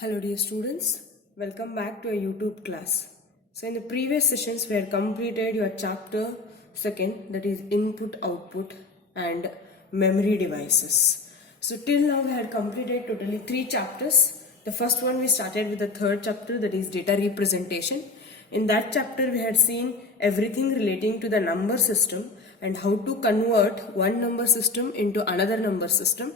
Hello dear students, welcome back to a YouTube class. So in the previous sessions we had completed your chapter 2nd, that is input output and memory devices. So till now we had completed totally 3 chapters. The first one we started with the third chapter, that is data representation. In that chapter we had seen everything relating to the number system and how to convert one number system into another number system,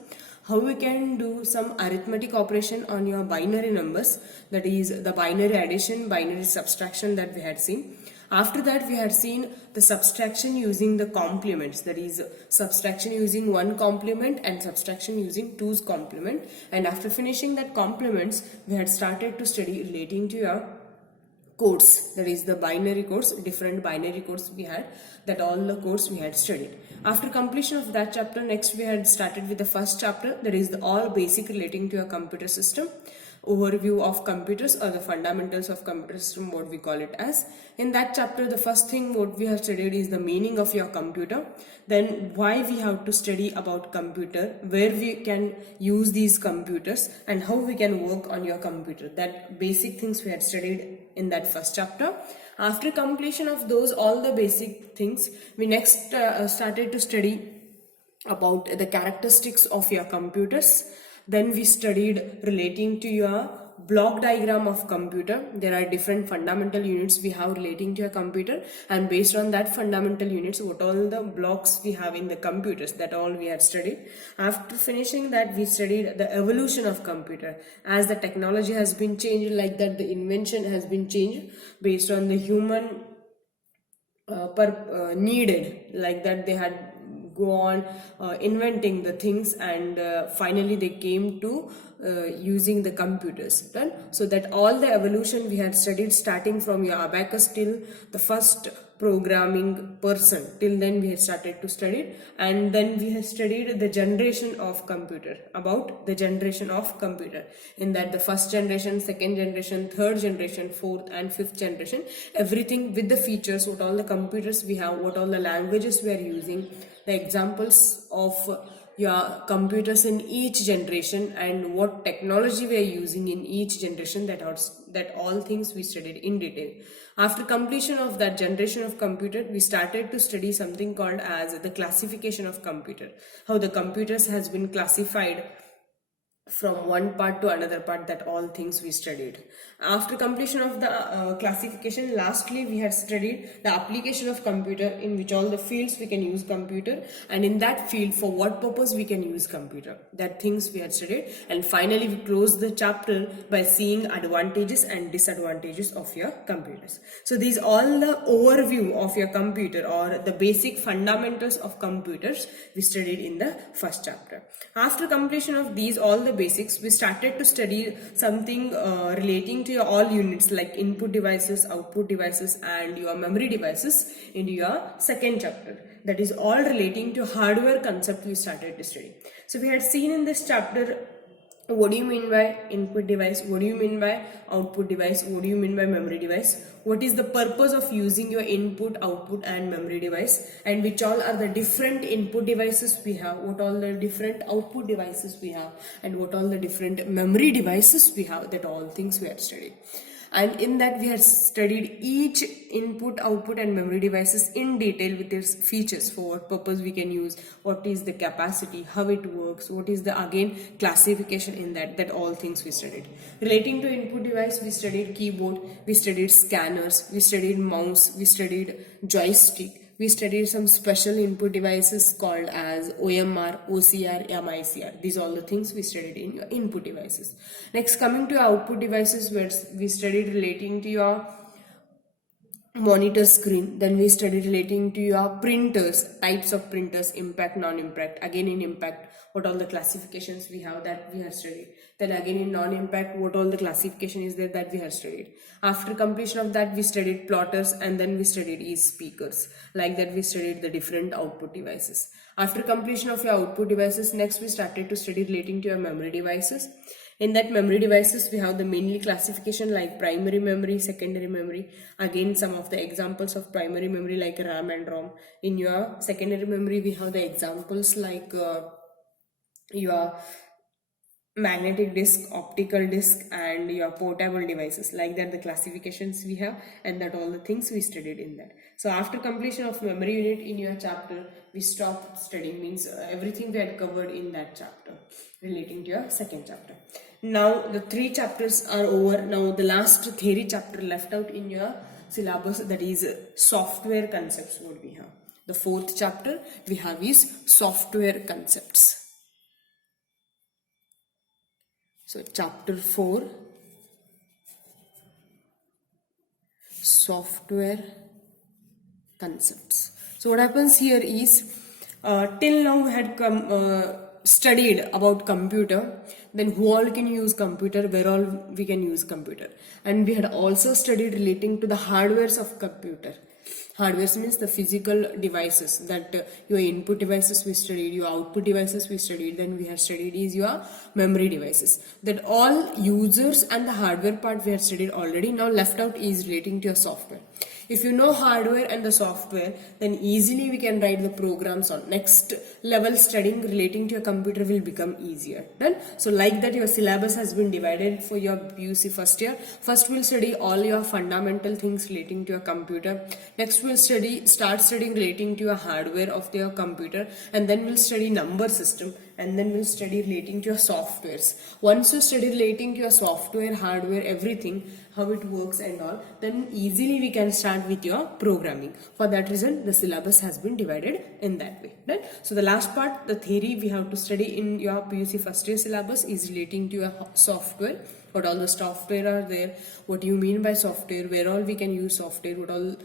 how we can do some arithmetic operation on your binary numbers, that is the binary addition, binary subtraction that we had seen. After that we had seen the subtraction using the complements, that is subtraction using one complement and subtraction using two's complement. And after finishing that complements, we had started to study relating to your codes, that is the binary codes, different binary codes we had, that all the codes we had studied. After completion of that chapter, next we had started with the first chapter, that is the all basic relating to a computer system, overview of computers or the fundamentals of computer system, what we call it as. In that chapter, the first thing what we have studied is the meaning of your computer, then why we have to study about computer, where we can use these computers and how we can work on your computer. That basic things we had studied in that first chapter. After completion of those all the basic things, we next started to study about the characteristics of your computers. Then we studied relating to your block diagram of computer. There are different fundamental units we have relating to a computer, and based on that fundamental units, what all the blocks we have in the computers, that all we had studied. After finishing that, we studied the evolution of computer. As the technology has been changed, like that the invention has been changed based on the human needed, like that they had go on inventing the things, and finally they came to using the computers. Done. So that all the evolution we had studied, starting from your abacus till the first programming person, till then we had started to study. And then we have studied the generation of computer, about the generation of computer, in that the first generation, second generation, third generation, fourth and fifth generation, everything with the features, what all the computers we have, what all the languages we are using, the examples of your computers in each generation, and what technology we are using in each generation, that all things we studied in detail. After completion of that generation of computer, we started to study something called as the classification of computer, how the computers has been classified from one part to another part, that all things we studied. After completion of the classification, lastly we had studied the application of computer, in which all the fields we can use computer, and in that field for what purpose we can use computer, that things we had studied. And finally we closed the chapter by seeing advantages and disadvantages of your computers. So these all the overview of your computer, or the basic fundamentals of computers, we studied in the first chapter. After completion of these all the basics, we started to study something relating to your all units, like input devices, output devices and your memory devices, in your second chapter. That is all relating to hardware concept we started to study. So we had seen in this chapter, what do you mean by input device, what do you mean by output device, what do you mean by memory device, what is the purpose of using your input, output and memory device, and which all are the different input devices we have, what all the different output devices we have, and what all the different memory devices we have, that all things we have studied. And in that we have studied each input, output and memory devices in detail with its features, for what purpose we can use, what is the capacity, how it works, what is the again classification in that all things we studied. Relating to input device, we studied keyboard, we studied scanners, we studied mouse, we studied joystick, we studied some special input devices called as OMR, OCR, MICR. These are all the things we studied in your input devices. Next, coming to output devices, where we studied relating to your monitor screen. Then we studied relating to your printers, types of printers, impact, non-impact. Again in impact, what all the classifications we have, that we have studied. Then again in non-impact, what all the classification is there, that we have studied. After completion of that, we studied plotters, and then we studied e-speakers. Like that we studied the different output devices. After completion of your output devices, next we started to study relating to your memory devices. In that memory devices, we have the mainly classification like primary memory, secondary memory. Again, some of the examples of primary memory like RAM and ROM. In your secondary memory, we have the examples like your magnetic disc, optical disc, and your portable devices. Like that, the classifications we have, and that all the things we studied in that. So after completion of memory unit in your chapter, we stopped studying, means everything we had covered in that chapter relating to your second chapter. Now the 3 chapters are over. Now the last theory chapter left out in your syllabus, that is software concepts. What we have, the 4th chapter we have is software concepts. So chapter 4, software concepts. So what happens here is, till now we had studied about computer, then who all can use computer, where all we can use computer, and we had also studied relating to the hardwares of computer. Hardware means the physical devices, that your input devices we studied, your output devices we studied, then we have studied is your memory devices. That all users and the hardware part we have studied already. Now left out is relating to your software. If you know hardware and the software, then easily we can write the programs on. Next level studying relating to your computer will become easier. Done? So like that, your syllabus has been divided for your PUC first year. First we'll study all your fundamental things relating to your computer. Next we'll start studying relating to your hardware of your computer, and then we'll study number system, and then we'll study relating to your softwares. Once you study relating to your software, hardware, everything, how it works and all, then easily we can start with your programming. For that reason, the syllabus has been divided in that way. Right? So the last part, the theory we have to study in your PUC first year syllabus is relating to your software. What all the software are there, what you mean by software, where all we can use software, what all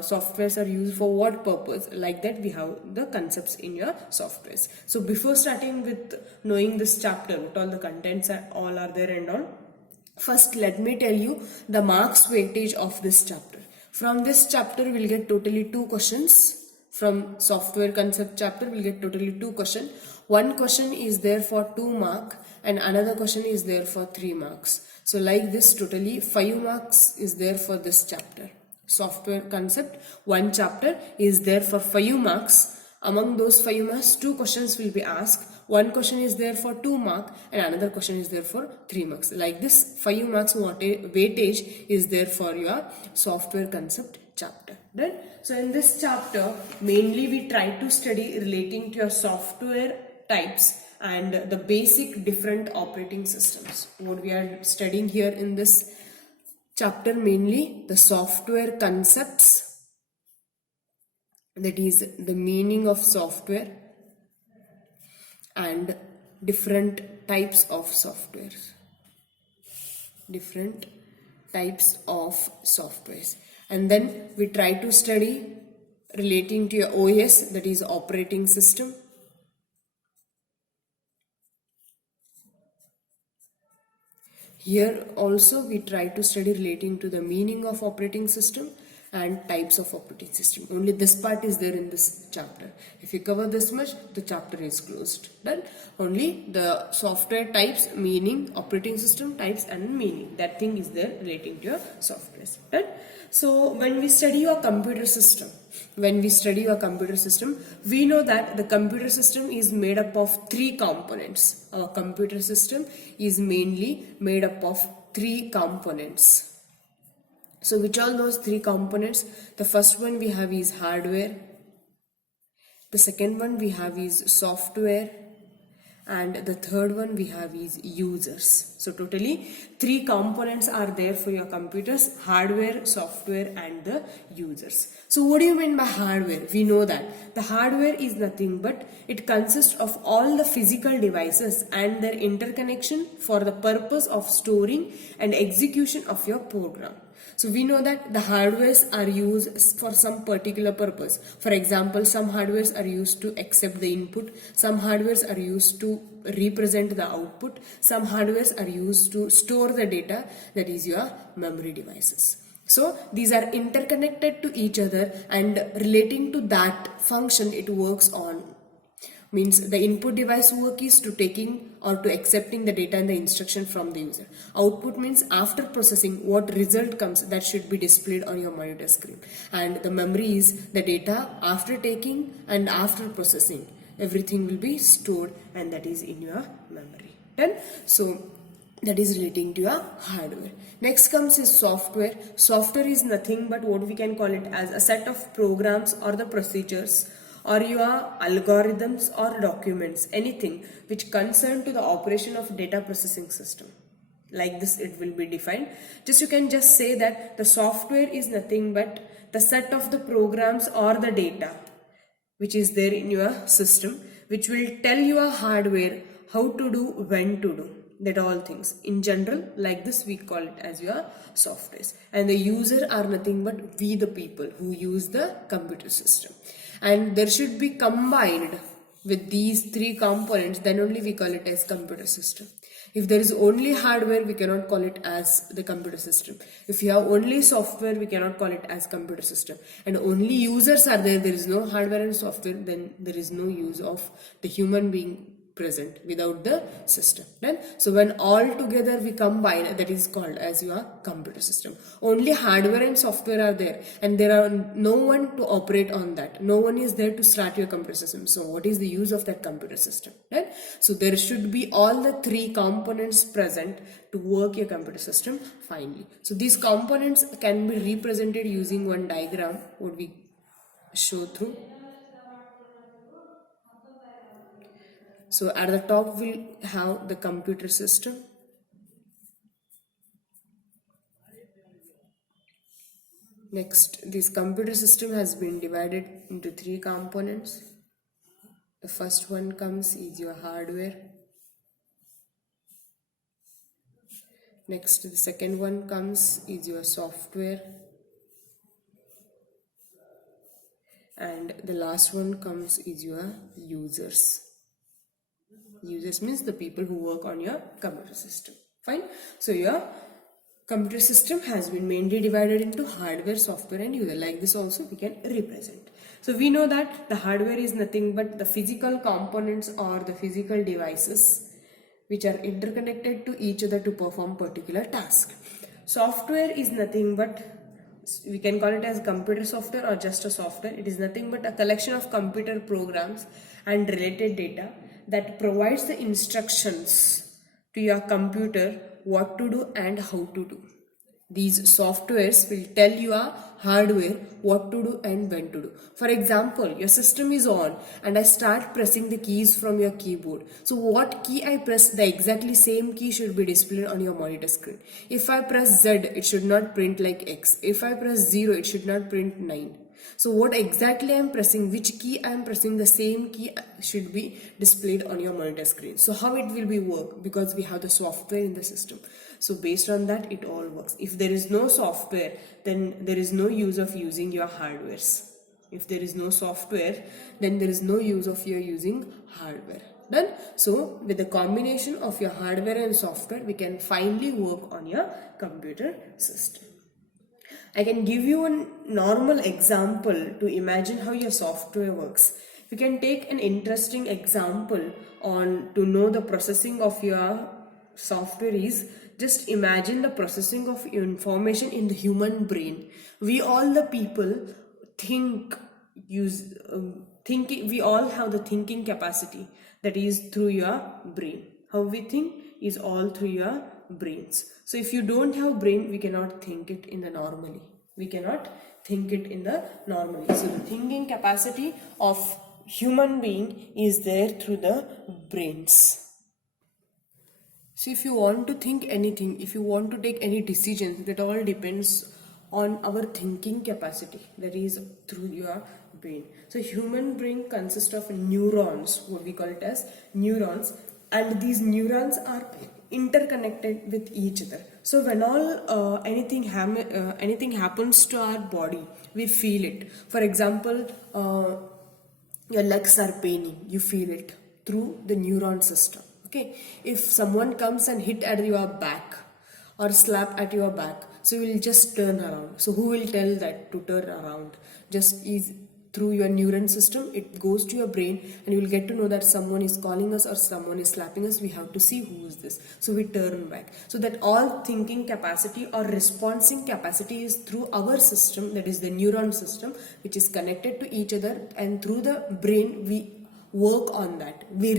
softwares are used for what purpose. Like that, we have the concepts in your softwares. So before starting with knowing this chapter, what all the contents all are there and all, first let me tell you the marks weightage of this chapter. From this chapter we'll get totally 2 questions. From software concept chapter we'll get totally 2 questions. One question is there for 2 marks and another question is there for 3 marks. So like this, totally 5 marks is there for this chapter. Software concept, one chapter is there for 5 marks. Among those 5 marks, 2 questions will be asked. One question is there for 2 marks and another question is there for 3 marks. Like this, 5 marks weightage is there for your software concept chapter. Right? So in this chapter, mainly we try to study relating to your software types and the basic different operating systems. What we are studying here in this chapter, mainly the software concepts, that is the meaning of software and different types of software. Different types of softwares. And then we try to study relating to your OS, that is operating system. Here also we try to study relating to the meaning of operating system and types of operating system. Only this part is there in this chapter. If you cover this much, the chapter is closed. Done. Only the software types, meaning, operating system types and meaning. That thing is there relating to your software. Done. So when we study your computer system, we know that the computer system is made up of 3 components. Our computer system is mainly made up of 3 components. So which are those 3 components? The first one we have is hardware. The second one we have is software. And the third one we have is users. So totally 3 components are there for your computers: hardware, software and the users. So what do you mean by hardware? We know that the hardware is nothing but it consists of all the physical devices and their interconnection for the purpose of storing and execution of your program. So we know that the hardwares are used for some particular purpose. For example, some hardwares are used to accept the input, some hardwares are used to represent the output, some hardwares are used to store the data, that is your memory devices. So these are interconnected to each other and relating to that function it works on. Means the input device work is to taking or to accepting the data and the instruction from the user. Output means after processing what result comes, that should be displayed on your monitor screen. And the memory is the data after taking and after processing. Everything will be stored and that is in your memory. Done. So that is relating to your hardware. Next comes is software. Software is nothing but what we can call it as a set of programs or the procedures or your algorithms or documents, anything which concern to the operation of data processing system. Like this it will be defined. Just you can just say that the software is nothing but the set of the programs or the data which is there in your system, which will tell your hardware how to do, when to do, that all things. In general, like this we call it as your softwares. And the user are nothing but we the people who use the computer system. And there should be combined with these three components, then only we call it as computer system. If there is only hardware, we cannot call it as the computer system. If you have only software, we cannot call it as computer system. And only users are there, there is no hardware and software, then there is no use of the human being present without the system. Then so when all together we combine, that is called as your computer system. Only hardware and software are there, and there are no one to operate on that. No one is there to start your computer system. So what is the use of that computer system? Then so there should be all the three components present to work your computer system finally. So these components can be represented using one diagram what we show through. So at the top we'll have the computer system. Next, this computer system has been divided into three components. The first one comes is your hardware. Next, the second one comes is your software. And the last one comes is your users. Users means the people who work on your computer system. Fine. So your computer system has been mainly divided into hardware, software and user. Like this also we can represent. So we know that the hardware is nothing but the physical components or the physical devices which are interconnected to each other to perform particular task. Software is nothing but, we can call it as computer software or just a software. It is nothing but a collection of computer programs and related data that provides the instructions to your computer what to do and how to do. These softwares will tell your hardware what to do and when to do. For example, your system is on and I start pressing the keys from your keyboard. So what key I press, the exactly same key should be displayed on your monitor screen. If I press Z, it should not print like X. If I press 0, it should not print 9. So what exactly I am pressing, which key I am pressing, the same key should be displayed on your monitor screen. So how it will be work? Because we have the software in the system. So based on that, it all works. If there is no software, then there is no use of using your hardwares. If there is no software, then there is no use of your using hardware. Done? So with the combination of your hardware and software, we can finally work on your computer system. I can give you a normal example to imagine how your software works. We can take an interesting example on to know the processing of your software is, just imagine the processing of information in the human brain. We all the people think, thinking, we all have the thinking capacity that is through your brain. How we think is all through your brains. So if you don't have brain, we cannot think it in the normally. We cannot think it in the normally. So the thinking capacity of human being is there through the brains. So if you want to think anything, if you want to take any decisions, that all depends on our thinking capacity, that is through your brain. So human brain consists of neurons, what we call it as neurons, and these neurons are interconnected with each other. So when all anything happens to our body, we feel it. For example, your legs are paining, you feel it through the neuron system. Okay, if someone comes and hit at your back or slap at your back, so you will just turn around. So who will tell that to turn around? Just is through your neuron system, it goes to your brain and you will get to know that someone is calling us or someone is slapping us. We have to see who is this. So we turn back. So that all thinking capacity or responding capacity is through our system, that is the neuron system, which is connected to each other, and through the brain we work on that. We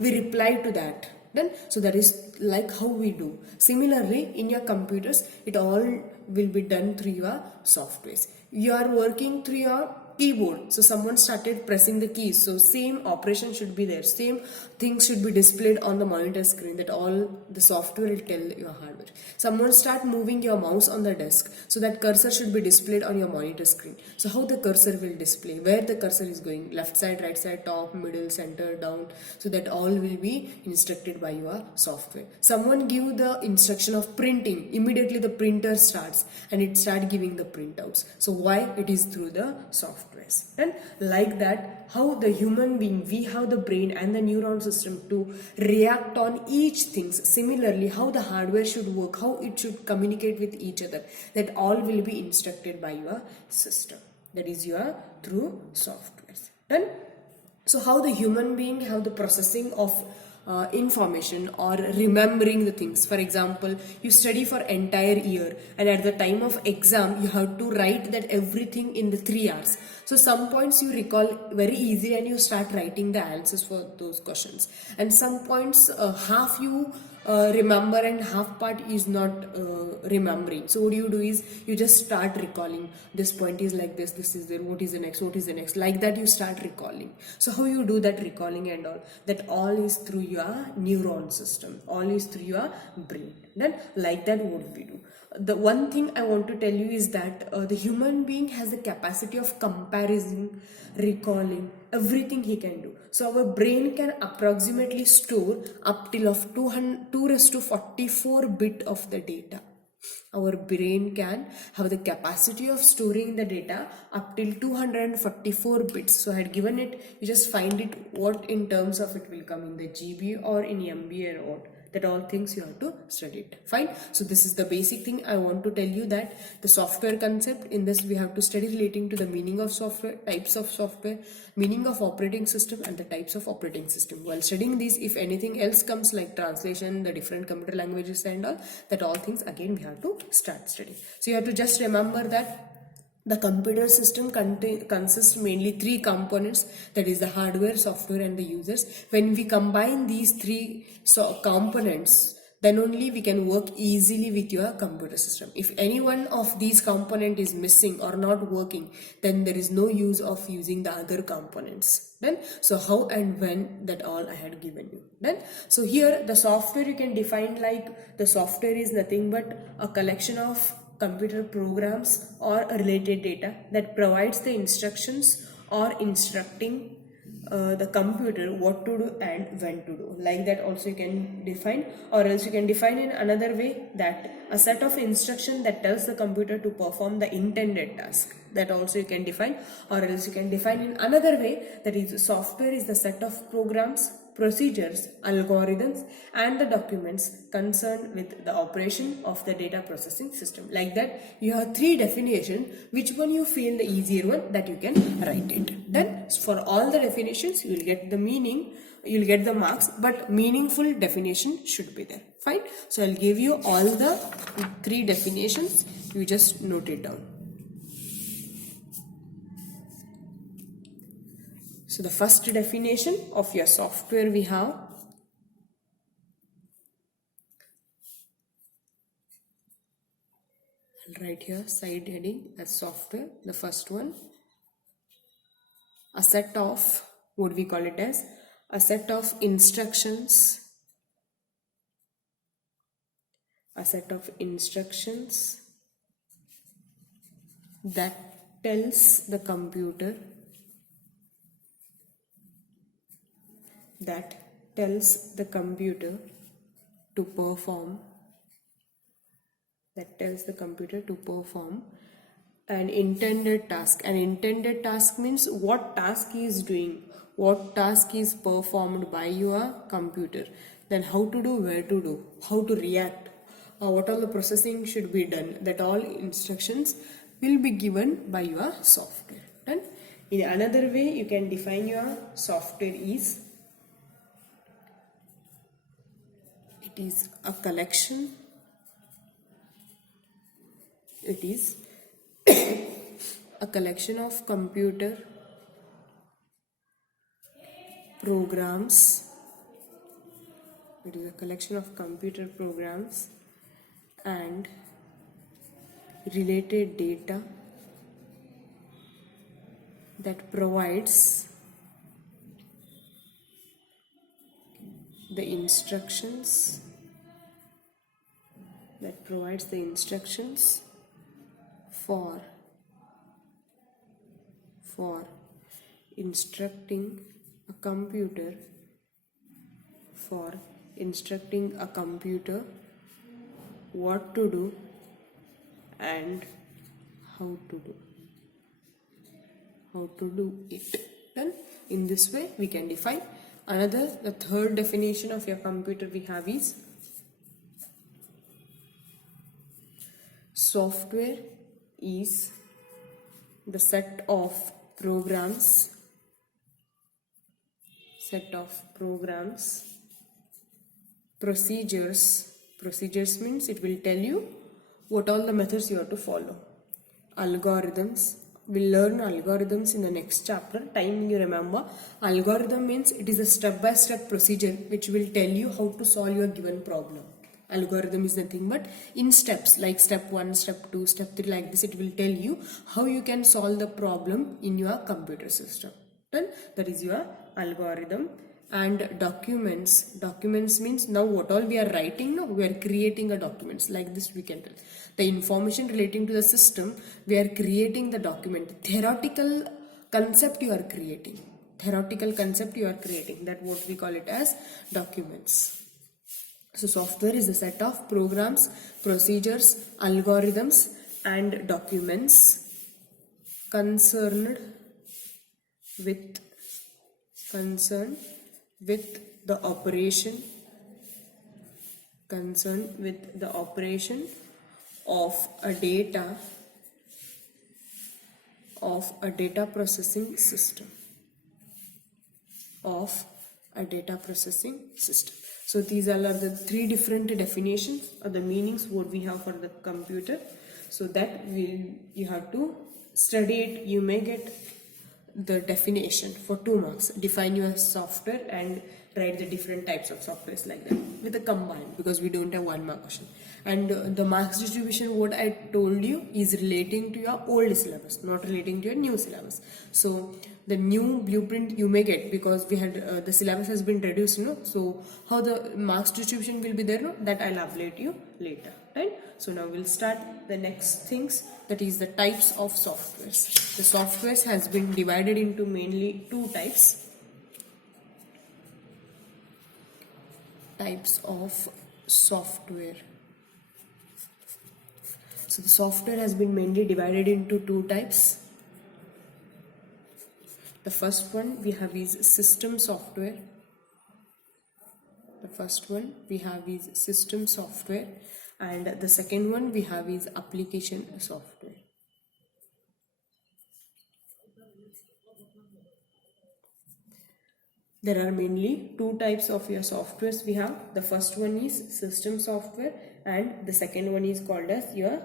reply to that. Done. So that is like how we do. Similarly, in your computers, it all will be done through your softwares. You are working through your keyboard, so someone started pressing the keys, so same operation should be there, same things should be displayed on the monitor screen. That all the software will tell your hardware. Someone start moving your mouse on the desk, so that cursor should be displayed on your monitor screen. So how the cursor will display, where the cursor is going, left side, right side, top, middle, center, down. So that all will be instructed by your software. Someone give the instruction of printing, immediately the printer starts and it start giving the printouts. So why? It is through the softwares. And like that, how the human being, we have the brain and the neuron system to react on each things. Similarly, how the hardware should work, how it should communicate with each other, that all will be instructed by your system, that is your through softwares. Done. So how the human being have the processing of information or remembering the things. For example, you study for entire year and at the time of exam you have to write that everything in the 3 hours. So some points you recall very easily and you start writing the answers for those questions, and some points half you remember and half part is not remembering. So what you do is you just start recalling, this point is like this is there, what is the next, what is the next, like that you start recalling. So how you do that recalling and all, that all is through your neuron system, all is through your brain. Then like that what we do. The one thing I want to tell you is that the human being has the capacity of comparison, recalling, everything he can do. So our brain can approximately store up till of 2 raised to 44 bit of the data. Our brain can have the capacity of storing the data up till 244 bits. So I had given it, you just find it what in terms of it will come in the GB or in MB or what. That all things you have to study it. Fine. So this is the basic thing I want to tell you, that the software concept, in this we have to study relating to the meaning of software, types of software, meaning of operating system and the types of operating system. While studying these, if anything else comes like translation, the different computer languages and all, that all things again we have to start studying. So you have to just remember that the computer system consists mainly 3 components, that is the hardware, software and the users. When we combine these 3 components, then only we can work easily with your computer system. If any one of these component is missing or not working, then there is no use of using the other components. Then so how and when, that all I had given you. Then so here the software you can define like, the software is nothing but a collection of computer programs or related data that provides the instructions or instructing the computer what to do and when to do. Like that also you can define, or else you can define in another way, that a set of instruction that tells the computer to perform the intended task. That also you can define, or else you can define in another way, that is software is the set of programs, procedures, algorithms and the documents concerned with the operation of the data processing system. Like that you have 3 definitions, which one you feel the easier one, that you can write it. Then for all the definitions you will get the meaning, you will get the marks, but meaningful definition should be there. Fine. So I'll give you all the 3 definitions, you just note it down. So the first definition of your software we have, I'll write here side heading as software. The first one, a set of, what we call it as, a set of instructions, that tells the computer to perform an intended task. An intended task means what task he is doing, what task is performed by your computer, then how to do, where to do, how to react, what all the processing should be done, that all instructions will be given by your software. Done. In another way you can define your software is, it is a collection, of computer programs It is a collection of computer programs and related data that provides the instructions for instructing a computer what to do and how to do it. Then in this way we can define. The third definition of your computer we have is software is the set of programs, procedures means it will tell you what all the methods you have to follow. Algorithms, we'll learn algorithms in the next chapter. Time you remember, algorithm means it is a step-by-step procedure which will tell you how to solve your given problem. Algorithm is nothing but in steps, like step 1, step 2, step 3, like this. It will tell you how you can solve the problem in your computer system. Then that is your algorithm. And documents means now what all we are writing, now we are creating a documents, like this we can tell. The information relating to the system, we are creating the document. Theoretical concept you are creating, that what we call it as documents. So software is a set of programs, procedures, algorithms and documents concerned with the operation of a data processing system. So these all are the three different definitions or the meanings what we have for the computer. So that you have to study it. You may get the definition for 2 marks. Define your software and write the different types of softwares like that with a combined, because we don't have 1 mark question. And the marks distribution what I told you is relating to your old syllabus, not relating to your new syllabus. So the new blueprint you may get, because we had the syllabus has been reduced, so how the marks distribution will be there, that I'll update you later, right? So now we'll start the next things, that is the types of softwares. The softwares has been divided into mainly 2 types of software. So the software has been mainly divided into 2 types. The first one we have is system software. And the second one we have is application software. There are mainly 2 types of your softwares we have. The first one is system software and the second one is called as your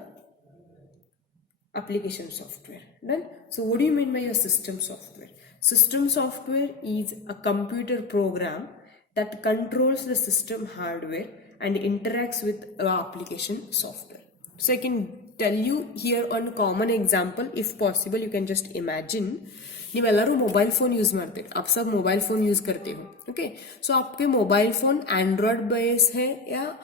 application software. Done? So what do you mean by your system software? System software is a computer program that controls the system hardware and interacts with application software. So I can tell you here on common example. If possible you can just imagine, ನೀವೆಲ್ಲರೂ mobile phone use मारते, आप सब mobile phone use करते हो, okay. सो आपके mobile phone Android base है या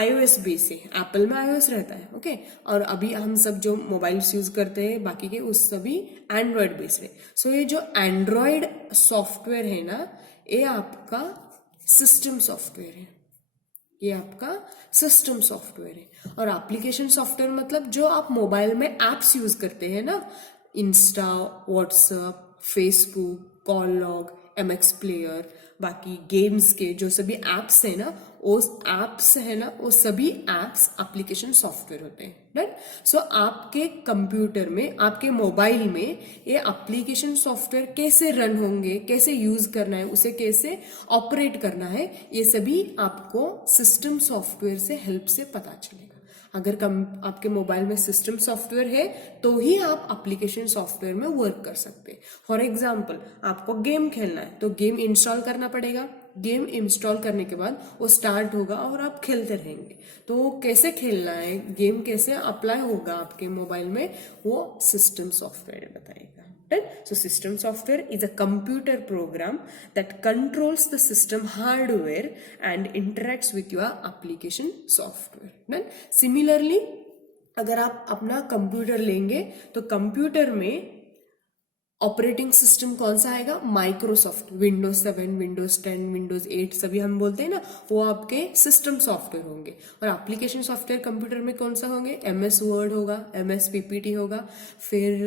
iOS base है? एप्पल में iOS रहता है, ओके. और अभी हम सब जो मोबाइल्स यूज़ करते हैं बाकी के, उस सभी एंड्रॉयड बेस है. सो ये जो एंड्रॉयड सॉफ्टवेयर है ना, ये आपका सिस्टम सॉफ्टवेयर है. और एप्लीकेशन सॉफ्टवेयर मतलब जो आप मोबाइल में एप्स यूज़ करते हैं ना, Insta, WhatsApp, Facebook, call log, MX player, बाकी गेम्स के जो सभी एप्स है ना, वो सभी एप्स एप्लीकेशन सॉफ्टवेयर होते हैं, राइट. सो आपके कंप्यूटर में, आपके मोबाइल में ये एप्लीकेशन सॉफ्टवेयर कैसे रन होंगे, कैसे यूज करना है, उसे कैसे ऑपरेट करना है, ये सभी आपको सिस्टम सॉफ्टवेयर से हेल्प से पता चलेगा. अगर आपके मोबाइल में सिस्टम सॉफ्टवेयर है तो ही आप एप्लीकेशन सॉफ्टवेयर में वर्क कर सकते हैं. फॉर एग्जाम्पल आपको गेम खेलना है तो गेम इंस्टॉल करना पड़ेगा, गेम इंस्टॉल करने के बाद वो स्टार्ट होगा और आप खेलते रहेंगे। तो कैसे खेलना है, गेम कैसे अप्लाई होगा आपके मोबाइल में, वो सिस्टम सॉफ्टवेयर बताएगा। So system software is a computer program that controls the system hardware and interacts with your application software. Then similarly, अगर आप अपना कंप्यूटर लेंगे तो कंप्यूटर में ऑपरेटिंग सिस्टम कौन सा आएगा, माइक्रोसॉफ्ट, विंडोज 7, विंडोज 10, विंडोज 8 सभी हम बोलते हैं ना, वो आपके सिस्टम सॉफ्टवेयर होंगे। और एप्लीकेशन सॉफ्टवेयर कंप्यूटर में कौन सा होंगे, MS वर्ड होगा, MS PPT होगा, फिर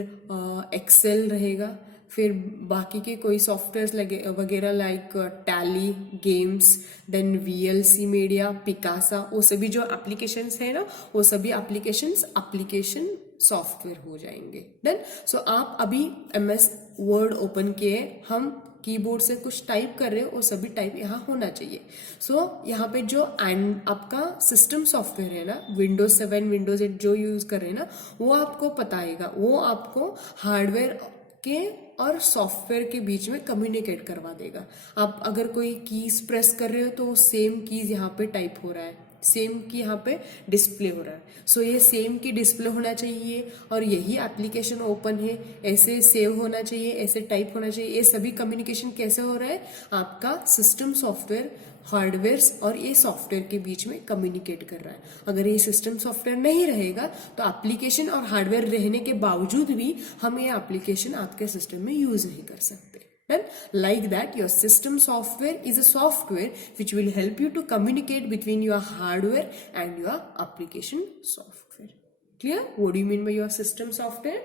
एक्सेल रहेगा, फिर बाकी के कोई सॉफ्टवेयर लगे वगैरह like Tally, games, then VLC media, Picasa, वो सभी जो एप्लीकेशंस है ना, वो सभी एप्लीकेशन सॉफ्टवेयर हो जाएंगे। देन सो आप अभी MS वर्ड ओपन किए, हम कीबोर्ड से कुछ टाइप कर रहे हो, वो सभी टाइप यहाँ होना चाहिए। सो यहाँ पे जो आपका सिस्टम सॉफ्टवेयर है ना, विंडोज 7, विंडोज 8 जो यूज कर रहे हैं ना, वो आपको बताएगा, वो आपको हार्डवेयर के और सॉफ्टवेयर के बीच में कम्युनिकेट करवा देगा। आप अगर कोई कीज प्रेस कर रहे हो तो सेम कीज यहाँ पे टाइप हो रहा है, सेम की यहाँ पे डिस्प्ले हो रहा है। सो ये सेम की डिस्प्ले होना चाहिए और यही एप्लीकेशन ओपन है, ऐसे सेव होना चाहिए, ऐसे टाइप होना चाहिए। ये सभी कम्युनिकेशन कैसे हो रहा है, आपका सिस्टम सॉफ्टवेयर हार्डवेयर और ये सॉफ्टवेयर के बीच में कम्युनिकेट कर रहा है। अगर ये सिस्टम सॉफ्टवेयर नहीं रहेगा तो एप्लीकेशन और हार्डवेयर रहने के बावजूद भी हम ये एप्लीकेशन आपके सिस्टम में यूज नहीं कर सकते। Then, like that, your system software is a software which will help you to communicate between your hardware and your application software. Clear? What do you mean by your system software?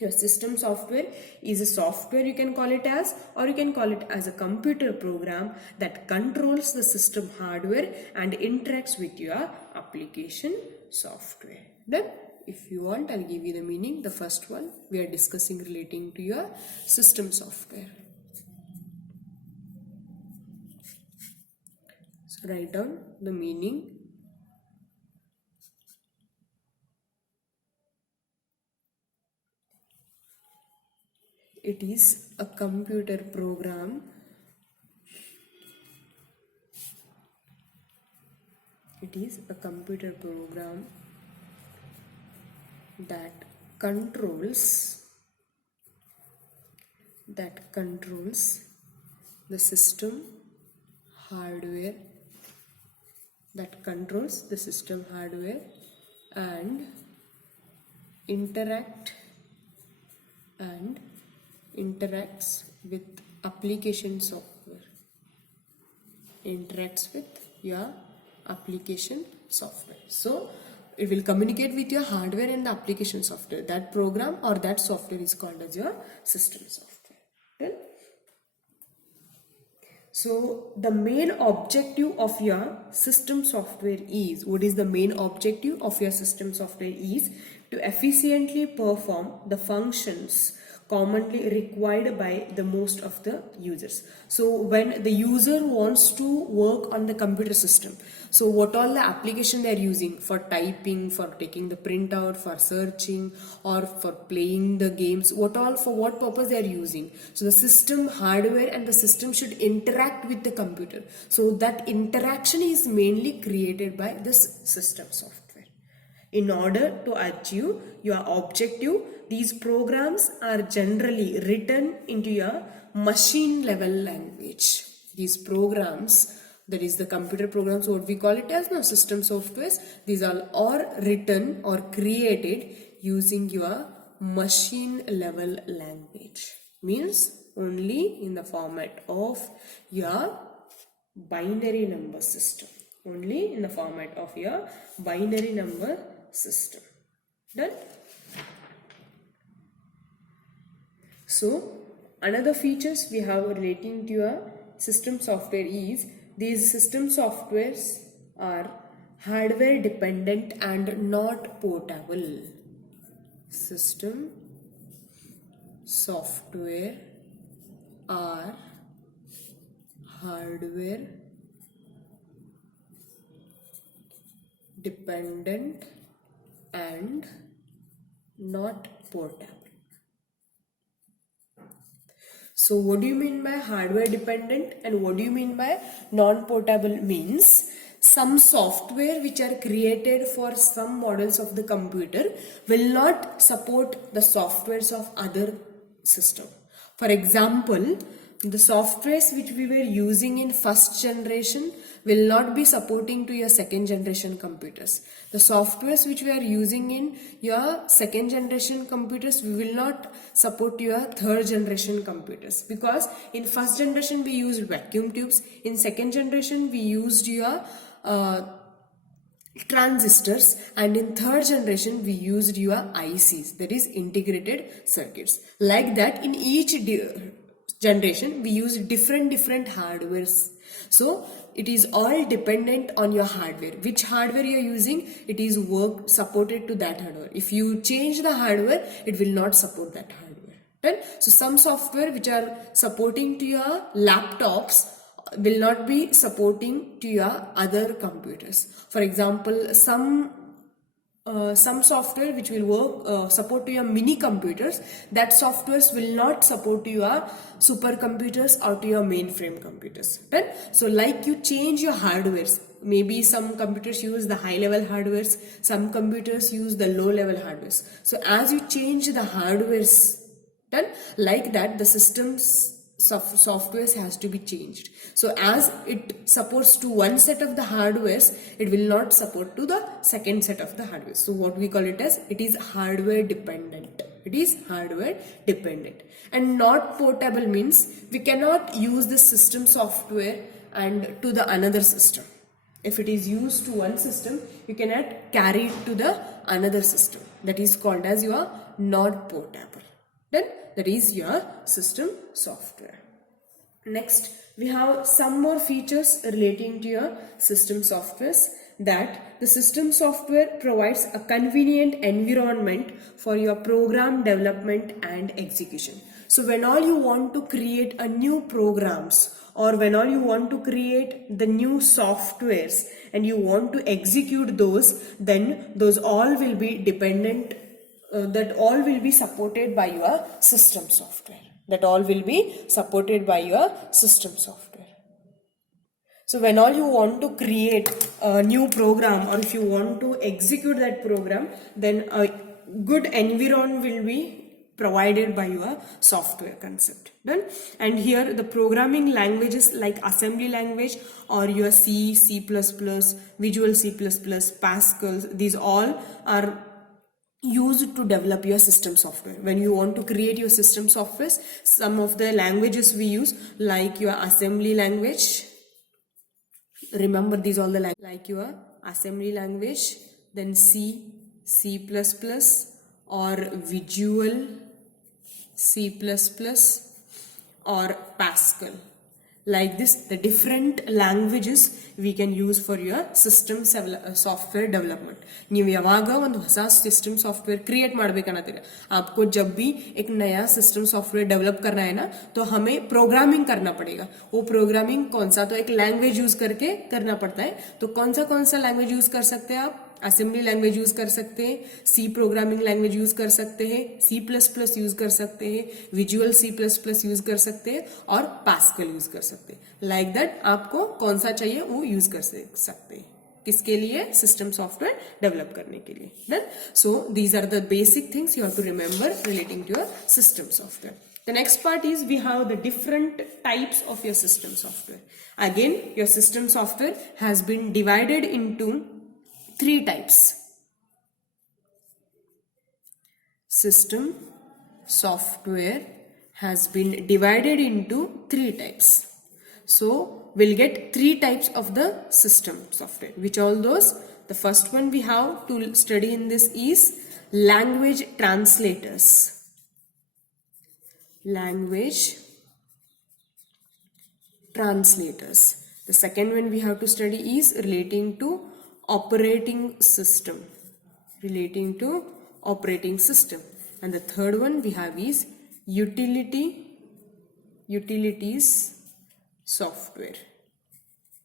Your system software is a software, you can call it as, or you can call it as a computer program that controls the system hardware and interacts with your application software. Then, if you want, I'll give you the meaning. The first one we are discussing relating to your system software. So write down the meaning. It is a computer program that controls the system hardware and interacts with application software, interacts with your application software. So it will communicate with your hardware and the application software. That program or that software is called as your system software. Then, so the main objective of your system software is, what is the main objective of your system software is to efficiently perform the functions commonly required by the most of the users. So when the user wants to work on the computer system, so what all the application they are using for typing, for taking the printout, for searching, or for playing the games, for what purpose they are using. So the system hardware and the system should interact with the computer. So that interaction is mainly created by this system software. In order to achieve your objective, these programs are generally written into your machine level language. These programs, that is the computer programs, what we call it as now system softwares, these are all written or created using your machine level language. Means only in the format of your binary number system. Only in the format of your binary number system. Done? So another features we have relating to your system software is, these system softwares are hardware dependent and not portable. System software are hardware dependent and not portable. So what do you mean by hardware dependent and what do you mean by non-portable? Means some software which are created for some models of the computer will not support the softwares of other system. For example, the softwares which we were using in first generation will not be supporting to your second generation computers. The softwares which we are using in your second generation computers we will not support your third generation computers, because in first generation we used vacuum tubes, in second generation we used your transistors, and in third generation we used your ICs, that is integrated circuits. Like that, in each generation we use different hardwares. So it is all dependent on your hardware. Which hardware you are using, it is supported to that hardware. If you change the hardware, it will not support that hardware. Right? So some software which are supporting to your laptops will not be supporting to your other computers. For example, some software which will work support to your mini computers, that softwares will not support to your supercomputers or to your mainframe computers. Right? So like you change your hardwares, maybe some computers use the high level hardwares, some computers use the low level hardwares. So as you change the hardwares, then like that the system's softwares has to be changed. So as it supports to one set of the hardwares, it will not support to the second set of the hardware. So what we call it as, it is hardware dependent. It is hardware dependent. And not portable means we cannot use the system software and to the another system. If it is used to one system, you cannot carry it to the another system. That is called as your not portable. Then that is your system software. Next, we have some more features relating to your system softwares, that the system software provides a convenient environment for your program development and execution. So when all you want to create a new programs, or when all you want to create the new softwares and you want to execute those, then those all will be dependent that all will be supported by your system software. That all will be supported by your system software. So when all you want to create a new program, or if you want to execute that program, then a good environment will be provided by your software concept. Done. And here the programming languages like assembly language or your C, C++, Visual C++, Pascal, these all are used to develop your system software. When you want to create your system software, some of the languages we use, like your assembly language, remember these all the like your assembly language, then C, C++, or Visual C++, or Pascal. Like this, the different languages we can use for your system software development. ನೀವು ಯಾವಾಗ ಒಂದು ಹೊಸ system software create ಮಾಡಬೇಕನ್ನತ್ತೀರಾ, आपको जब भी एक नया system software develop करना है ना, तो हमें प्रोग्रामिंग करना पड़ेगा. वो प्रोग्रामिंग कौन सा, तो एक लैंग्वेज यूज करके करना पड़ता है. तो कौन सा लैंग्वेज यूज कर सकते हैं आप? असेंबली लैंग्वेज यूज कर सकते हैं, सी प्रोग्रामिंग लैंग्वेज यूज कर सकते हैं, C++ यूज कर सकते हैं, विजुअल C++ यूज कर सकते हैं, और पास्कल यूज कर सकते हैं. लाइक दैट आपको कौन सा चाहिए वो यूज कर सकते हैं. किसके लिए? सिस्टम सॉफ्टवेयर डेवलप करने के लिए. Then so these are the basic things you have to remember relating to your system software. The next part is we have the different types of your system software. Again, your system software has been divided into three types. System software has been divided into three types. So we'll get three types of the system software. Which all those? The first one we have to study in this is language translators. Language translators. The second one we have to study is relating to operating system. Relating to operating system. And the third one we have is utilities software.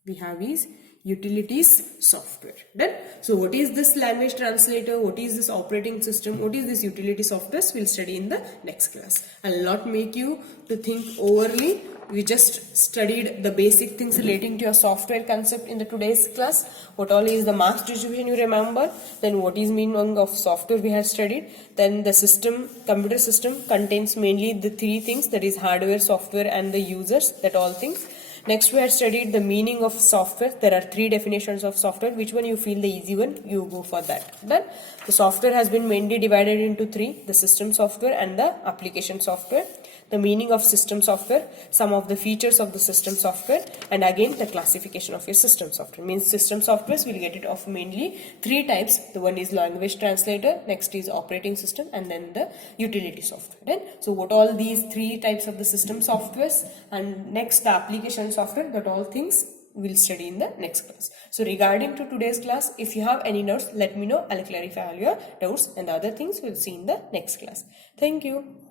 We have is utilities software. Done. So what is this language translator? What is this operating system? What is this utility software? We'll study in the next class. I'll not make you to think overly. We just studied the basic things relating to your software concept in the today's class. What all is the mass distribution you remember? Then what is meaning of software we have studied? Then the system, computer system contains mainly the three things, that is hardware, software and the users, that all things. Next we have studied the meaning of software. There are three definitions of software. Which one you feel the easy one, you go for that. Done. The software has been mainly divided into three, the system software and the application software. The meaning of system software, some of the features of the system software, and again the classification of your system software. Means system softwares will get it of mainly three types. The one is language translator, next is operating system, and then the utility software. Then, so what all these three types of the system softwares, and next the application software, that all things we'll study in the next class. So regarding to today's class, if you have any doubts, let me know. I'll clarify all your doubts, and the other things we'll see in the next class. Thank you.